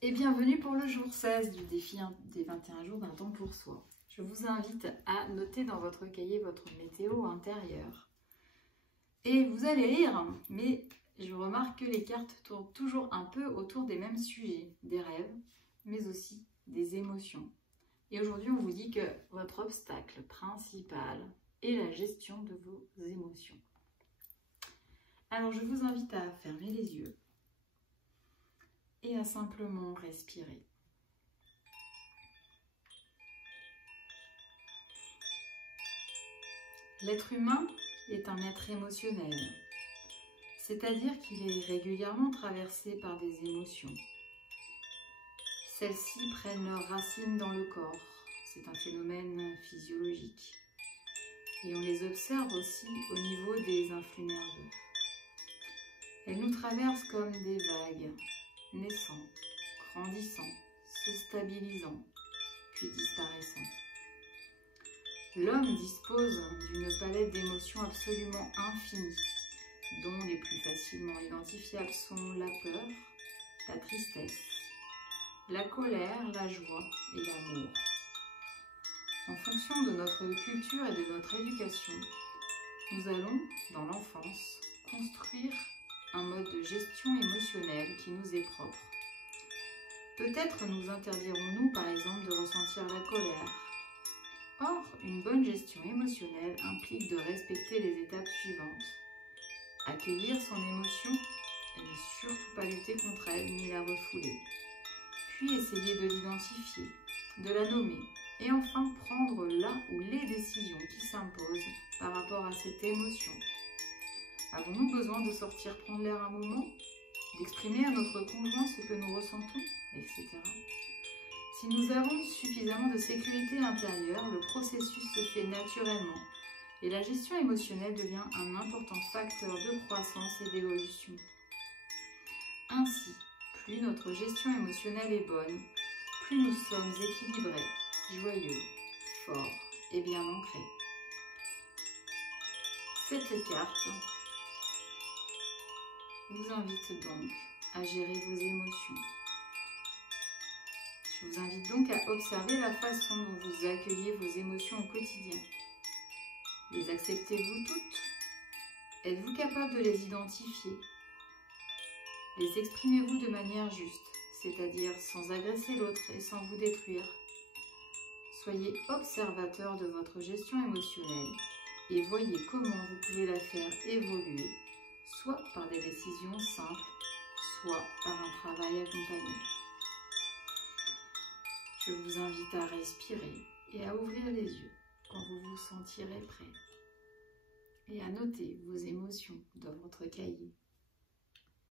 Et bienvenue pour le jour 16 du défi des 21 jours d'un temps pour soi. Je vous invite à noter dans votre cahier votre météo intérieure. Et vous allez rire, mais je remarque que les cartes tournent toujours un peu autour des mêmes sujets, des rêves, mais aussi des émotions. Et aujourd'hui, on vous dit que votre obstacle principal est la gestion de vos émotions. Alors, je vous invite à fermer les yeux et à simplement respirer. L'être humain est un être émotionnel, c'est-à-dire qu'il est régulièrement traversé par des émotions. Celles-ci prennent leurs racines dans le corps, c'est un phénomène physiologique. Et on les observe aussi au niveau des influx nerveux. Elles nous traversent comme des vagues, naissant, grandissant, se stabilisant, puis disparaissant. L'homme dispose d'une palette d'émotions absolument infinie, dont les plus facilement identifiables sont la peur, la tristesse, la colère, la joie et l'amour. En fonction de notre culture et de notre éducation, nous allons, dans l'enfance, construire un mode de gestion émotionnelle qui nous est propre. Peut-être nous interdirons-nous par exemple de ressentir la colère. Or, une bonne gestion émotionnelle implique de respecter les étapes suivantes. Accueillir son émotion et ne surtout pas lutter contre elle ni la refouler. Puis essayer de l'identifier, de la nommer et enfin prendre là ou les décisions qui s'imposent par rapport à cette émotion. Avons-nous besoin de sortir prendre l'air un moment, d'exprimer à notre conjoint ce que nous ressentons, etc. Si nous avons suffisamment de sécurité intérieure, le processus se fait naturellement et la gestion émotionnelle devient un important facteur de croissance et d'évolution. Ainsi, plus notre gestion émotionnelle est bonne, plus nous sommes équilibrés, joyeux, forts et bien ancrés. Cette carte vous invite donc à gérer vos émotions. Je vous invite donc à observer la façon dont vous accueillez vos émotions au quotidien. Les acceptez-vous toutes? Êtes-vous capable de les identifier? Les exprimez-vous de manière juste, c'est-à-dire sans agresser l'autre et sans vous détruire? Soyez observateur de votre gestion émotionnelle et voyez comment vous pouvez la faire évoluer, soit par des décisions simples, soit par un travail accompagné. Je vous invite à respirer et à ouvrir les yeux quand vous vous sentirez prêt et à noter vos émotions dans votre cahier.